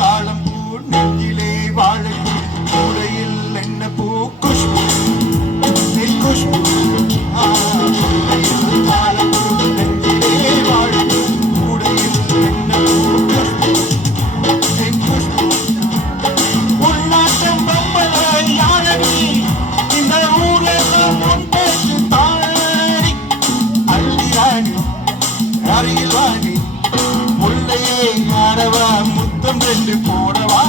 தாளம் பூ நெஞ்சிலே வாழை கூடையில் என்ன பூ குஷ்பு குஷ்பு தாளம் பூ நெஞ்சிலே வாழை கூடையில் என்ன பூ குஷ்பு உள்நாட்டம் பொம்பல யாரடி இந்த ஊரெல்லாம் உன் பேச்சு தாழடி அள்ளி ராணி அருகில் வாணி முள்ளையே ஆடவா முத்தம் ரெண்டு போடவா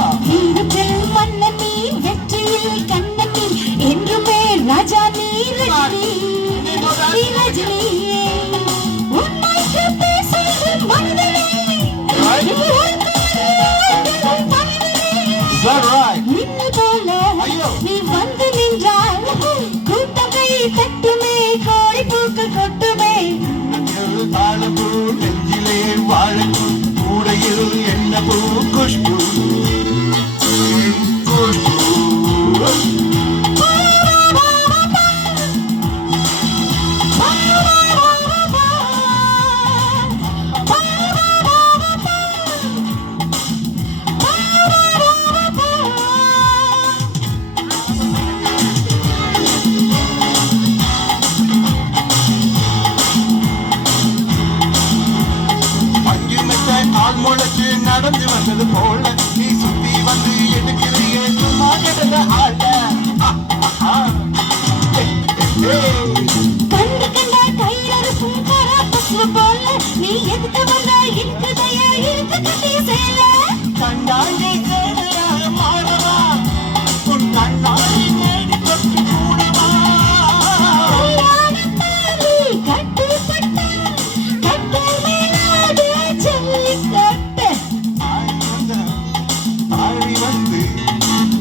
மன்னனி வெற்றியில் கண்ணனி என்றுமே ராஜா நீ ரஜினி உன்னை பேசுவது மனிதனே நின்று போல நீ வந்து நின்றால் கூட்டமை தட்டுமே கோடி பூக்கள் கொட்டுமே தாளம்பூ நெஞ்சிலே வாழை கூடையில் என்ன பூ குஷ்பு முளைச்சு நடந்து வந்தது போல நீ சுத்தி வந்து எடுக்கிறிய சும்மா கிடந்த ஆட கண்டு கண்ட கையறுப்பும் கராப்பசு போல நீ எதுக்கு வந்தா இருக்குதையா இருக்கு கட்டி சேல கண்டாண்டி சேலையாக மாறவா உன் கண்ணாடி நேடி தொட்டு கூடவா கட்டுப்பட்ட கட்ட மேலாடு ஜல்லிக்கட்டு ஆழி வந்து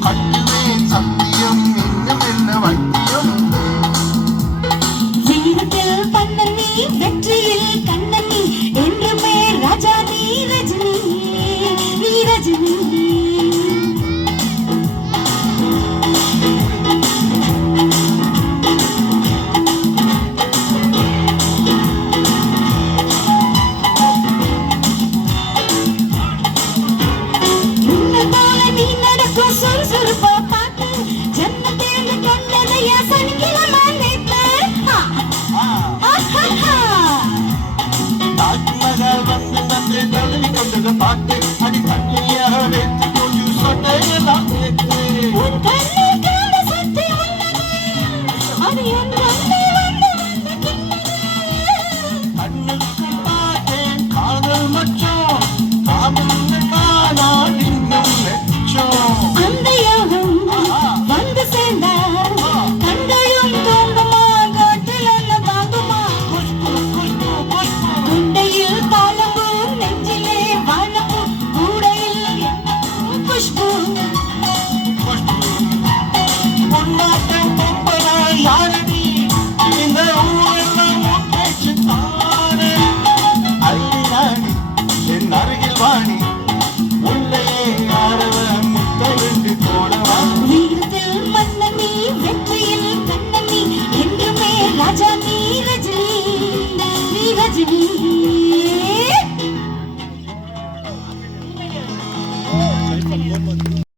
கட்டுவேன் சத்தியம் இன்னும் என்ன வட்டியம் வீரத்தில் பண்ணனி வெற்றியில் கண்ணனி என்றுமே ராஜா நீ ரஜினி நீ ரஜினி நீ நடக்கும் சுறுசுறுப்ப பார்த்து ஜன்னத்தில் கொண்டதையா சனிக்கிழமை நேத்து தாஜ்மஹால் வந்து வந்து தழுவி கொண்டதை பார்த்து அடி தண்ணியாக வைத்து கொஞ்சம் சொன்னையெல்லாம் கேட்டு உன் கண்ணை காண சக்தி உள்ளது அது என் கண்ணை வந்து வந்து கிண்டது கண்ணுக்கு பார்த்தேன் காதல் மச்சம் காதல் நான் இன்னும் லட்சம் அந்த யோகம் வந்து சேர்ந்தா கண்களும் தூங்குமா காட்டில் என்ன தாங்குமா குண்டையில் தாளம்பூ நெஞ்சிலே வாழப்பூ கூடையில் குஷ்பு பொன்னாட்டம் பொம்பல யாரடி இந்த ஊரெல்லாம் உன் பேச்சு தானே அள்ளி ராணி என் அருகில் வாணி உள்ளையே ஆடவ முத்தவென்று போடவா வீரத்தில் மன்னனி வெற்றியில் கண்ணனி என்றுமே ராஜா நீ ரஜினி நீ ரஜினி